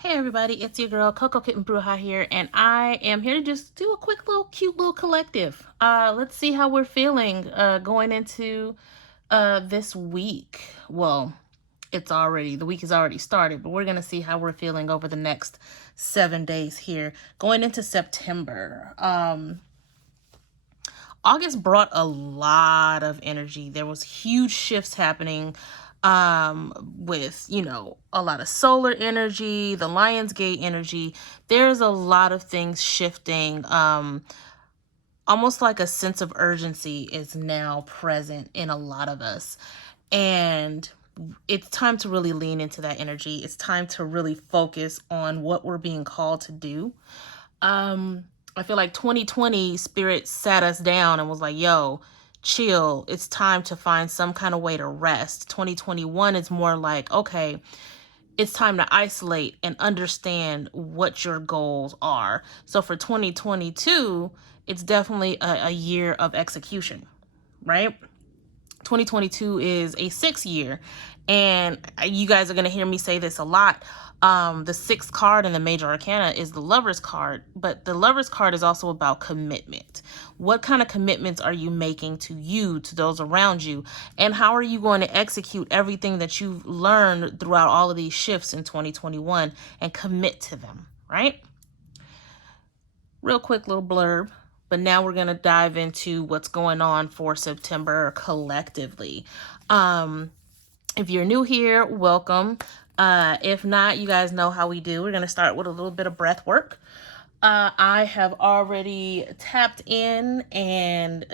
Hey everybody, it's your girl Coco Kitten Bruja here, and I am here to just do a quick little cute little collective. Let's see how we're feeling going into this week. Well, the week is already started, but we're gonna see how we're feeling over the next 7 days here, going into September. August brought a lot of energy. There was huge shifts happening with, a lot of solar energy, the Lionsgate energy. There's a lot of things shifting. Almost like a sense of urgency is now present in a lot of us. And it's time to really lean into that energy. It's time to really focus on what we're being called to do. I feel like 2020 Spirit sat us down and was like, yo, chill. It's time to find some kind of way to rest. 2021 is more like, okay, it's time to isolate and understand what your goals are. So for 2022, it's definitely a year of execution, right? 2022 is a 6 year, and you guys are going to hear me say this a lot. The 6th card in the major arcana is the Lover's card, but the Lover's card is also about commitment. What kind of commitments are you making to you, to those around you, and how are you going to execute everything that you've learned throughout all of these shifts in 2021 and commit to them, right? Real quick little blurb. But now we're going to dive into what's going on for September collectively. If you're new here, welcome. If not, you guys know how we do. We're going to start with a little bit of breath work. I have already tapped in and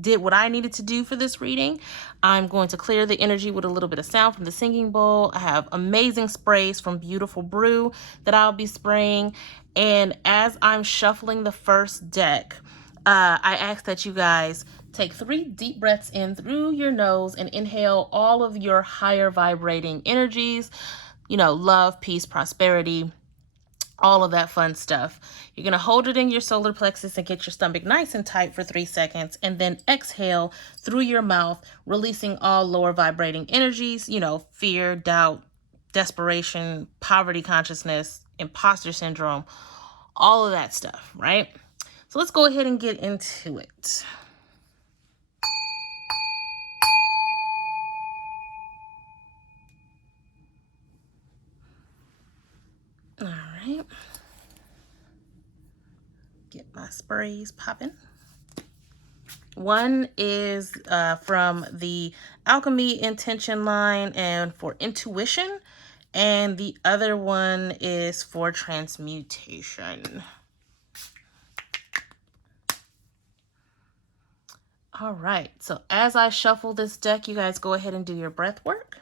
did what I needed to do for this reading. I'm going to clear the energy with a little bit of sound from the singing bowl. I have amazing sprays from Beautiful Brew that I'll be spraying. And as I'm shuffling the first deck, I ask that you guys take 3 deep breaths in through your nose and inhale all of your higher vibrating energies, love, peace, prosperity, all of that fun stuff. You're going to hold it in your solar plexus and get your stomach nice and tight for 3 seconds, and then exhale through your mouth, releasing all lower vibrating energies, fear, doubt, desperation, poverty consciousness, imposter syndrome, all of that stuff, right? So let's go ahead and get into it. All right. Get my sprays popping. One is from the Alchemy Intention line and for intuition, and the other one is for transmutation. All right, so as I shuffle this deck, you guys go ahead and do your breath work.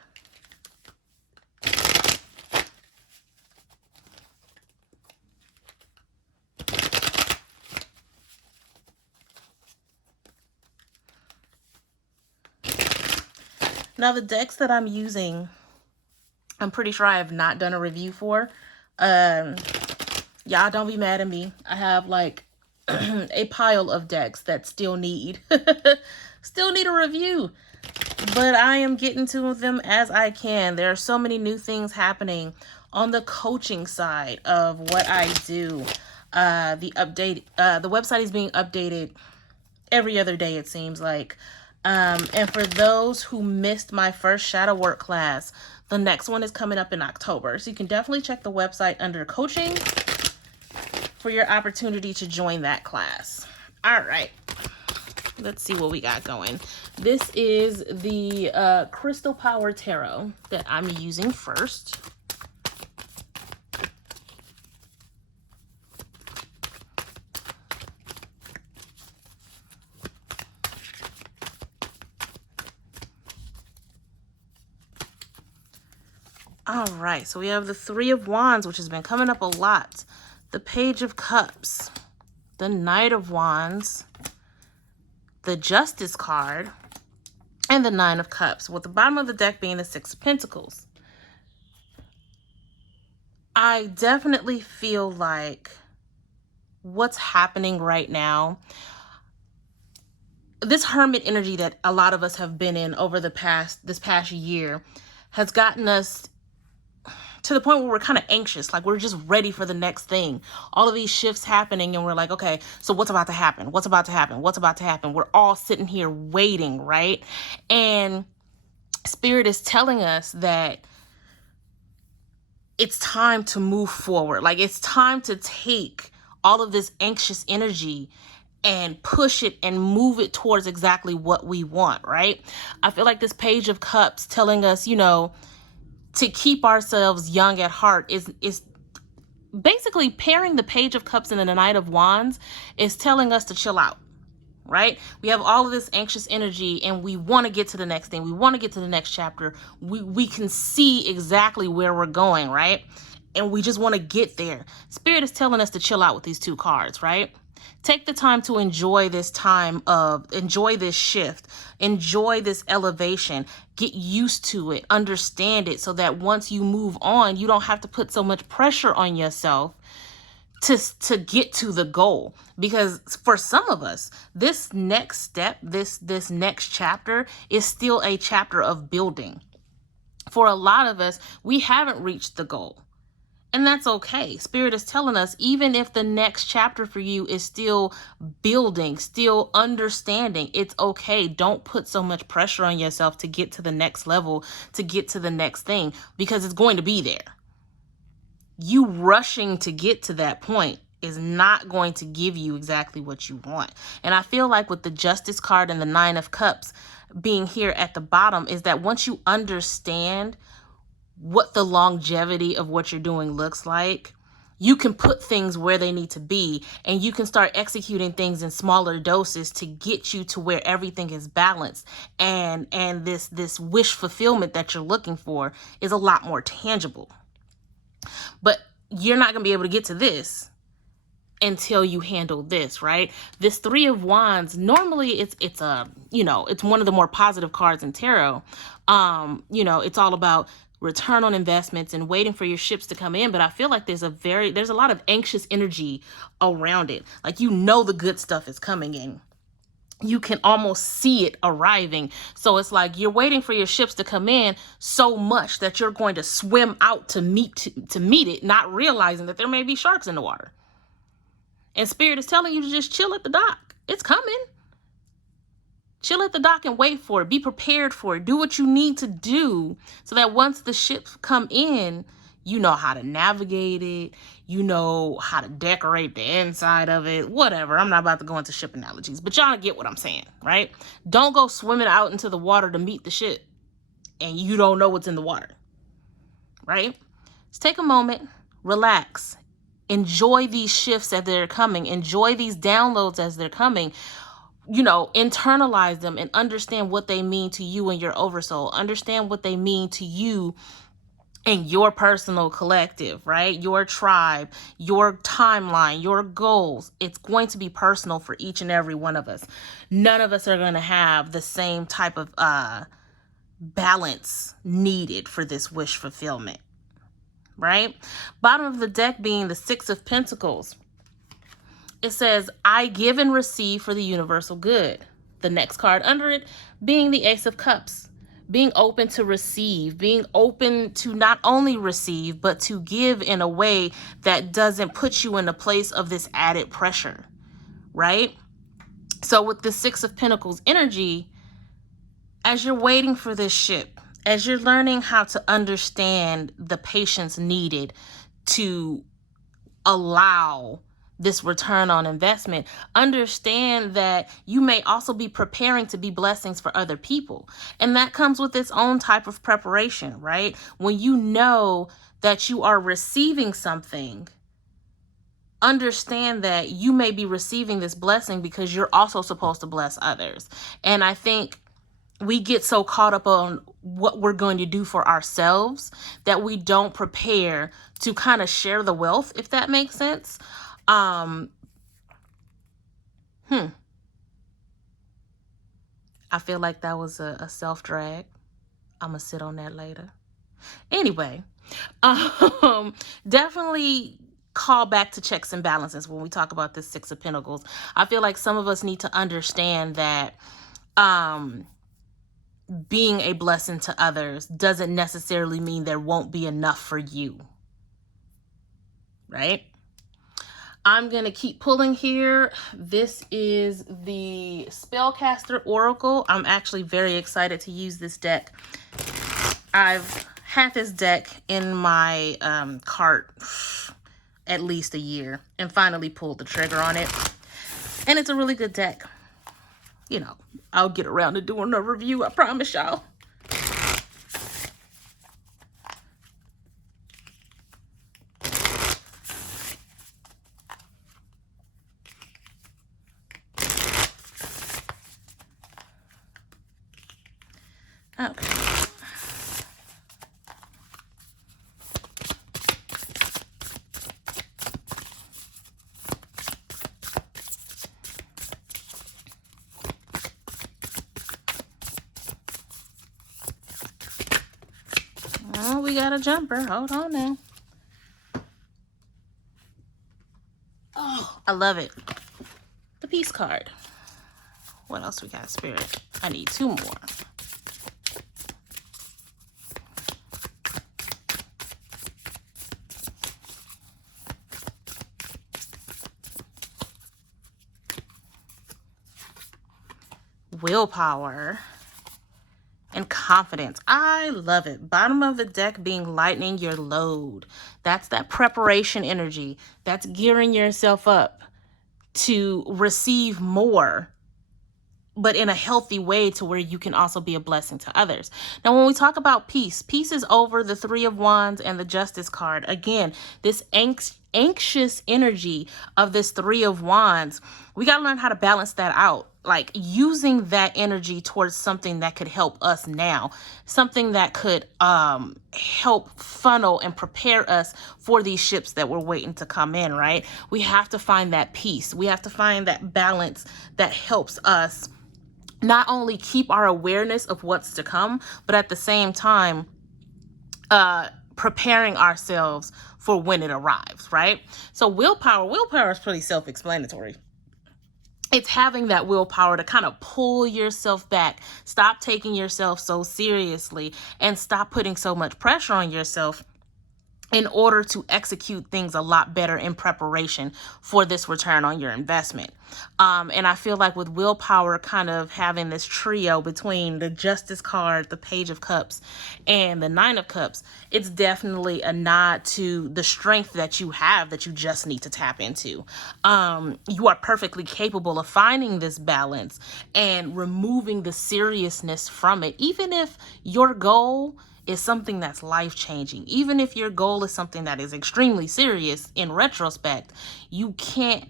Now, the decks that I'm using, I'm pretty sure I have not done a review for. Y'all don't be mad at me. I have like a pile of decks that still need a review, but I am getting to them as I can. There are so many new things happening on the coaching side of what I do. The website is being updated every other day, it seems like. And for those who missed my first shadow work class, the next one is coming up in October. So you can definitely check the website under coaching for your opportunity to join that class. All right. Let's see what we got going. This is the Crystal Power Tarot that I'm using first. All right, so we have the 3 of Wands, which has been coming up a lot. The Page of Cups, the Knight of Wands, the Justice card, and the 9 of Cups, with the bottom of the deck being the 6 of Pentacles. I definitely feel like what's happening right now, this hermit energy that a lot of us have been in over this past year, has gotten us to the point where we're kind of anxious, like we're just ready for the next thing. All of these shifts happening and we're like, okay, so what's about to happen? What's about to happen? What's about to happen? We're all sitting here waiting, right? And Spirit is telling us that it's time to move forward. Like it's time to take all of this anxious energy and push it and move it towards exactly what we want, right? I feel like this Page of Cups telling us, you know, to keep ourselves young at heart is basically pairing the Page of Cups and the Knight of Wands is telling us to chill out, right? We have all of this anxious energy and we want to get to the next thing. We want to get to the next chapter. We can see exactly where we're going, right? And we just want to get there. Spirit is telling us to chill out with these two cards, right? Take the time to enjoy this enjoy this shift, enjoy this elevation, get used to it, understand it, so that once you move on, you don't have to put so much pressure on yourself to get to the goal. Because for some of us, this next step, this next chapter is still a chapter of building. For a lot of us, we haven't reached the goal. And that's okay. Spirit is telling us, even if the next chapter for you is still building, still understanding, it's okay. Don't put so much pressure on yourself to get to the next level, to get to the next thing, because it's going to be there. You rushing to get to that point is not going to give you exactly what you want. And I feel like with the Justice card and the Nine of Cups being here at the bottom is that once you understand what the longevity of what you're doing looks like, you can put things where they need to be, and you can start executing things in smaller doses to get you to where everything is balanced, and this wish fulfillment that you're looking for is a lot more tangible. But you're not going to be able to get to this until you handle this, right? This Three of Wands, normally it's a, you know, it's one of the more positive cards in tarot. You know, it's all about return on investments and waiting for your ships to come in. But I feel like there's a lot of anxious energy around it. Like, you know, the good stuff is coming in. You can almost see it arriving. So it's like you're waiting for your ships to come in so much that you're going to swim out to meet it, not realizing that there may be sharks in the water. And Spirit is telling you to just chill at the dock. It's coming. Chill at the dock and wait for it. Be prepared for it. Do what you need to do so that once the ships come in, you know how to navigate it. You know how to decorate the inside of it. Whatever. I'm not about to go into ship analogies, but y'all get what I'm saying, right? Don't go swimming out into the water to meet the ship and you don't know what's in the water, right? Just take a moment, relax, enjoy these shifts as they're coming, enjoy these downloads as they're coming. You know, internalize them and understand what they mean to you and your oversoul. Understand what they mean to you and your personal collective, right? Your tribe, your timeline, your goals. It's going to be personal for each and every one of us. None of us are going to have the same type of balance needed for this wish fulfillment, right? Bottom of the deck being the Six of Pentacles. It says, I give and receive for the universal good. The next card under it being the Ace of Cups. Being open to receive. Being open to not only receive, but to give in a way that doesn't put you in a place of this added pressure, right? So with the Six of Pentacles energy, as you're waiting for this ship, as you're learning how to understand the patience needed to allow this return on investment, understand that you may also be preparing to be blessings for other people. And that comes with its own type of preparation, right? When you know that you are receiving something, understand that you may be receiving this blessing because you're also supposed to bless others. And I think we get so caught up on what we're going to do for ourselves that we don't prepare to kind of share the wealth, if that makes sense. I feel like that was a self-drag. I'm gonna sit on that later. Anyway, definitely call back to checks and balances when we talk about this Six of Pentacles. I feel like some of us need to understand that being a blessing to others doesn't necessarily mean there won't be enough for you, right? I'm going to keep pulling here. This is the Spellcaster Oracle. I'm actually very excited to use this deck. I've had this deck in my cart at least a year and finally pulled the trigger on it. And it's a really good deck. You know, I'll get around to doing a review, I promise y'all. Okay. Oh, we got a jumper. Hold on now. Oh, I love it. The Peace card. What else we got, Spirit? I need 2 more. Willpower and confidence. I love it. Bottom of the deck being lightening your load. That's that preparation energy. That's gearing yourself up to receive more, but in a healthy way to where you can also be a blessing to others. Now, when we talk about peace, peace is over the 3 of Wands and the Justice card. Again, this anxious energy of this 3 of Wands, we got to learn how to balance that out. Like using that energy towards something that could help us now, something that could help funnel and prepare us for these ships that we're waiting to come in, right? We have to find that peace. We have to find that balance that helps us not only keep our awareness of what's to come, but at the same time, preparing ourselves for when it arrives, right? So willpower is pretty self-explanatory. It's having that willpower to kind of pull yourself back, stop taking yourself so seriously, and stop putting so much pressure on yourself in order to execute things a lot better in preparation for this return on your investment. And I feel like with willpower kind of having this trio between the Justice card, the Page of Cups, and the 9 of Cups, it's definitely a nod to the strength that you have that you just need to tap into. You are perfectly capable of finding this balance and removing the seriousness from it, even if your goal is something that's life-changing. Even if your goal is something that is extremely serious in retrospect, you can't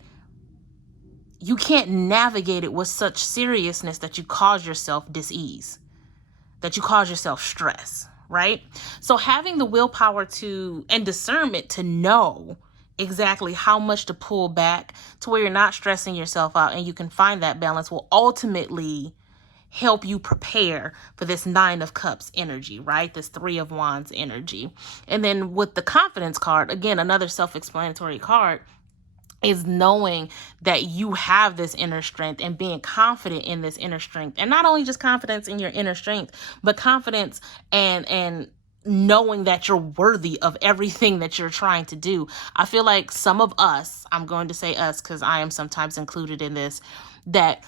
navigate it with such seriousness that you cause yourself dis-ease, that you cause yourself stress, right? So having the willpower to and discernment to know exactly how much to pull back to where you're not stressing yourself out and you can find that balance will ultimately help you prepare for this 9 of Cups energy, right? This 3 of Wands energy. And then with the Confidence card, again, another self-explanatory card, is knowing that you have this inner strength and being confident in this inner strength. And not only just confidence in your inner strength, but confidence and knowing that you're worthy of everything that you're trying to do. I feel like some of us, I'm going to say us because I am sometimes included in this, that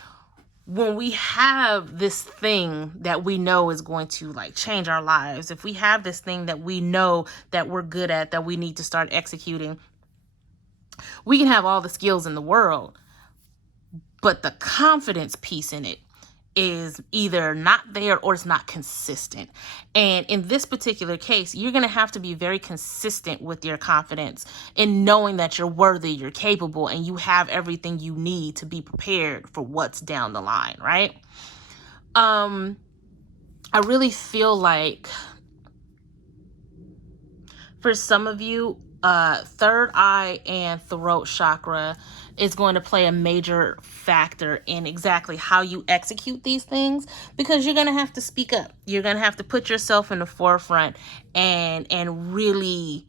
when we have this thing that we know is going to like change our lives, if we have this thing that we know that we're good at, that we need to start executing, we can have all the skills in the world, but the confidence piece in it is either not there or it's not consistent. And in this particular case, you're going to have to be very consistent with your confidence in knowing that you're worthy, you're capable, and you have everything you need to be prepared for what's down the line, right? I really feel like for some of you, third eye and throat chakra is going to play a major factor in exactly how you execute these things, because you're going to have to speak up. You're going to have to put yourself in the forefront and really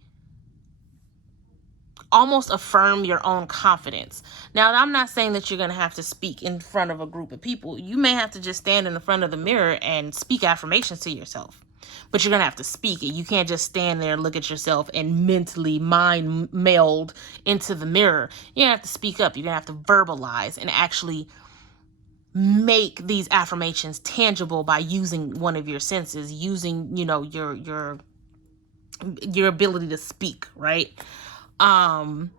almost affirm your own confidence. Now, I'm not saying that you're going to have to speak in front of a group of people. You may have to just stand in the front of the mirror and speak affirmations to yourself. But you're going to have to speak it. You can't just stand there and look at yourself and mentally mind meld into the mirror. You're going to have to speak up. You're going to have to verbalize and actually make these affirmations tangible by using one of your senses, using, your ability to speak, right? And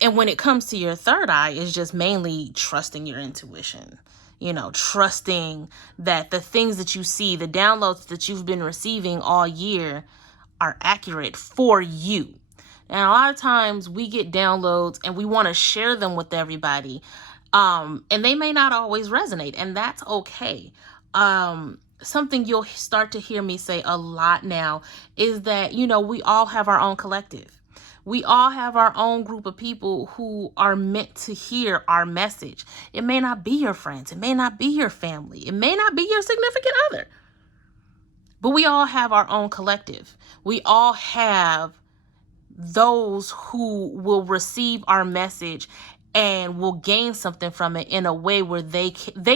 when it comes to your third eye, it's just mainly trusting your intuition, trusting that the things that you see, the downloads that you've been receiving all year are accurate for you. And a lot of times we get downloads and we want to share them with everybody. And they may not always resonate, and that's okay. Something you'll start to hear me say a lot now is that, we all have our own collective. We all have our own group of people who are meant to hear our message. It may not be your friends. It may not be your family. It may not be your significant other. But we all have our own collective. We all have those who will receive our message and will gain something from it in a way where they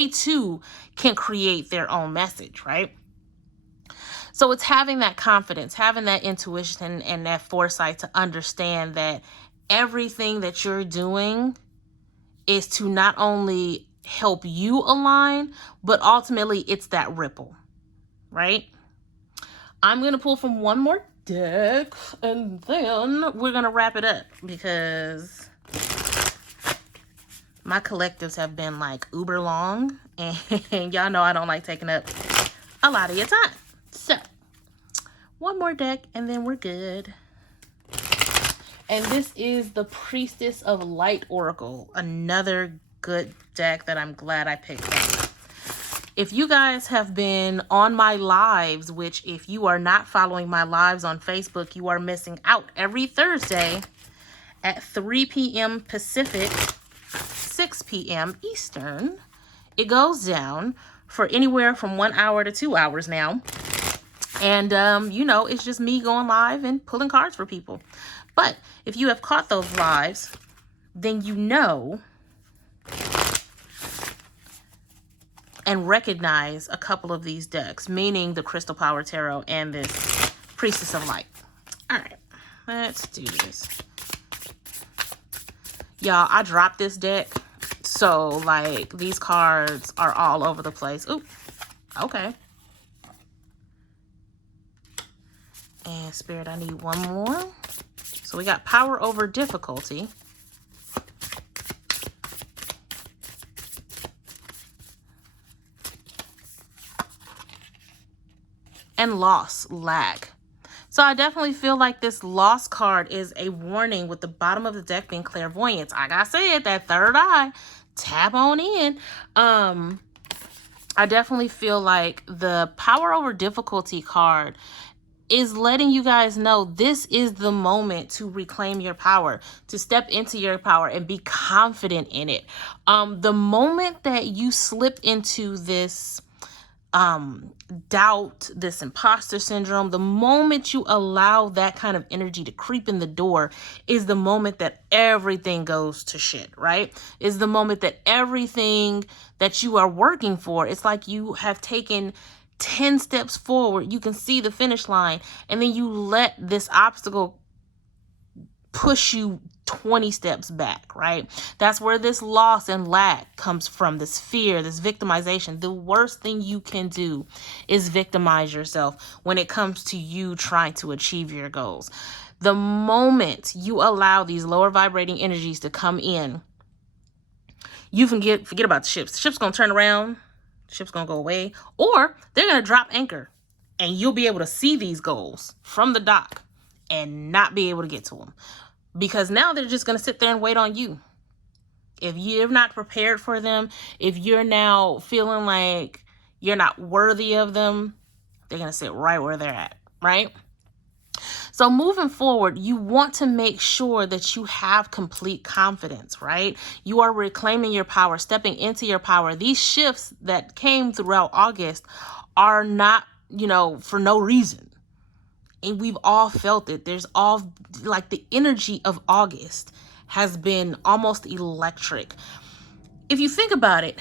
too can create their own message, right? So it's having that confidence, having that intuition and that foresight to understand that everything that you're doing is to not only help you align, but ultimately it's that ripple, right? I'm going to pull from one more deck and then we're going to wrap it up because my collectives have been like uber long and y'all know I don't like taking up a lot of your time. So one more deck and then we're good. And this is the Priestess of Light Oracle, another good deck that I'm glad I picked up. If you guys have been on my lives, which if you are not following my lives on Facebook, you are missing out. Every Thursday at 3 p.m. Pacific, 6 p.m. Eastern, it goes down for anywhere from 1 hour to 2 hours now. And, it's just me going live and pulling cards for people. But if you have caught those lives, then you know and recognize a couple of these decks, meaning the Crystal Power Tarot and this Priestess of Light. All right, let's do this. Y'all, I dropped this deck. So, like, these cards are all over the place. Ooh, okay. And Spirit, I need one more. So we got Power Over Difficulty. And Loss, Lag. So I definitely feel like this Loss card is a warning with the bottom of the deck being Clairvoyance. Like I said, that third eye, tap on in. I definitely feel like the Power Over Difficulty card is letting you guys know this is the moment to reclaim your power, to step into your power and be confident in it. The moment that you slip into this doubt, this imposter syndrome, the moment you allow that kind of energy to creep in the door is the moment that everything goes to shit, right? Is the moment that everything that you are working for, it's like you have taken 10 steps forward, you can see the finish line, and then you let this obstacle push you 20 steps back, right? That's where this loss and lack comes from, this fear, this victimization. The worst thing you can do is victimize yourself when it comes to you trying to achieve your goals. The moment you allow these lower vibrating energies to come in, you forget about the ships. The ship's gonna turn around, ship's gonna go away, or they're gonna drop anchor and you'll be able to see these goals from the dock and not be able to get to them because now they're just gonna sit there and wait on you. If you're not prepared for them, if you're now feeling like you're not worthy of them, they're gonna sit right where they're at, right? So moving forward, you want to make sure that you have complete confidence, right? You are reclaiming your power, stepping into your power. These shifts that came throughout August are not, for no reason. And we've all felt it. There's all, like, the energy of August has been almost electric. If you think about it,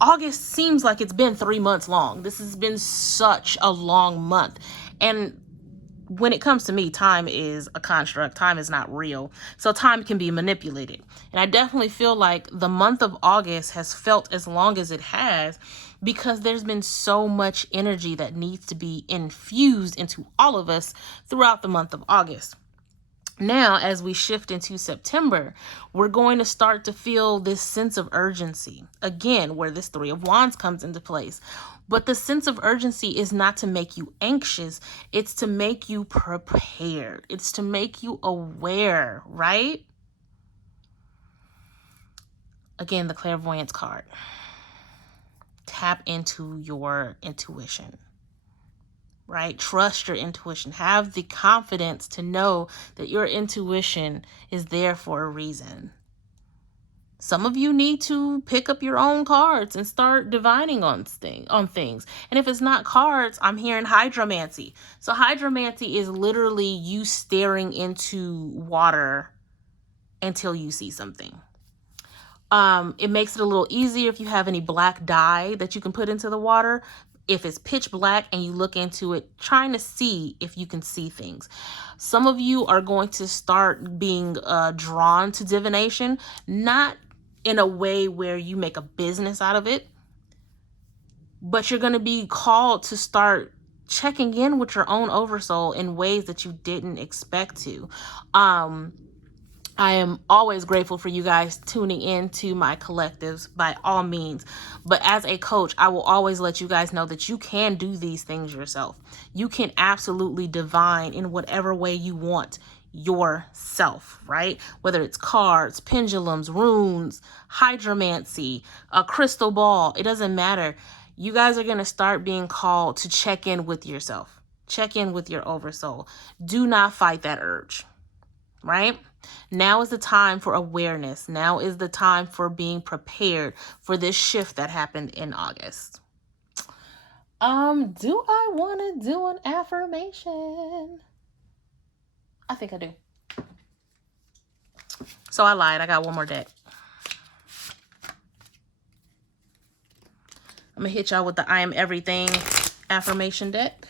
August seems like it's been 3 months long. This has been such a long month. And when it comes to me, time is a construct. Time is not real. So time can be manipulated. And I definitely feel like the month of August has felt as long as it has because there's been so much energy that needs to be infused into all of us throughout the month of August. Now, as we shift into September, we're going to start to feel this sense of urgency. Again, where this Three of Wands comes into place. But the sense of urgency is not to make you anxious. It's to make you prepared. It's to make you aware, right? Again, the clairvoyance card. Tap into your intuition. Right? Trust your intuition. Have the confidence to know that your intuition is there for a reason. Some of you need to pick up your own cards and start divining on things. And if it's not cards, I'm hearing hydromancy. So hydromancy is literally you staring into water until you see something. It makes it a little easier if you have any black dye that you can put into the water. If it's pitch black and you look into it, trying to see if you can see things. Some of you are going to start being drawn to divination, not in a way where you make a business out of it, but you're going to be called to start checking in with your own oversoul in ways that you didn't expect to. I am always grateful for you guys tuning in to my collectives by all means. But as a coach, I will always let you guys know that you can do these things yourself. You can absolutely divine in whatever way you want yourself, right? Whether it's cards, pendulums, runes, hydromancy, a crystal ball, it doesn't matter. You guys are going to start being called to check in with yourself. Check in with your oversoul. Do not fight that urge, right? Now is the time for awareness. Now is the time for being prepared for this shift that happened in August. Do I want to do an affirmation? I think I do. So I lied. I got one more deck. I'm going to hit y'all with the I Am Everything affirmation deck.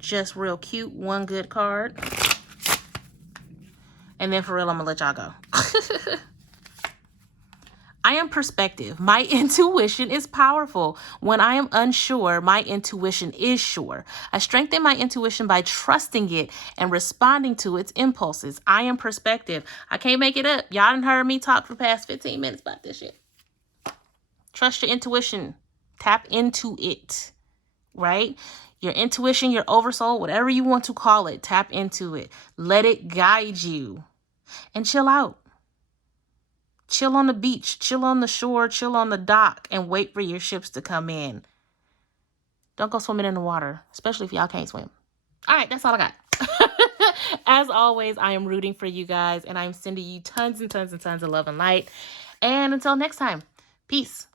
Just real cute. One good card. And then for real, I'm going to let y'all go. I am perspective. My intuition is powerful. When I am unsure, my intuition is sure. I strengthen my intuition by trusting it and responding to its impulses. I am perspective. I can't make it up. Y'all done heard me talk for the past 15 minutes about this shit. Trust your intuition. Tap into it, right? Your intuition, your oversoul, whatever you want to call it, tap into it. Let it guide you and chill out. Chill on the beach, chill on the shore, chill on the dock, and wait for your ships to come in. Don't go swimming in the water, especially if y'all can't swim. All right, that's all I got. As always, I am rooting for you guys, and I'm sending you tons and tons and tons of love and light. And until next time, peace.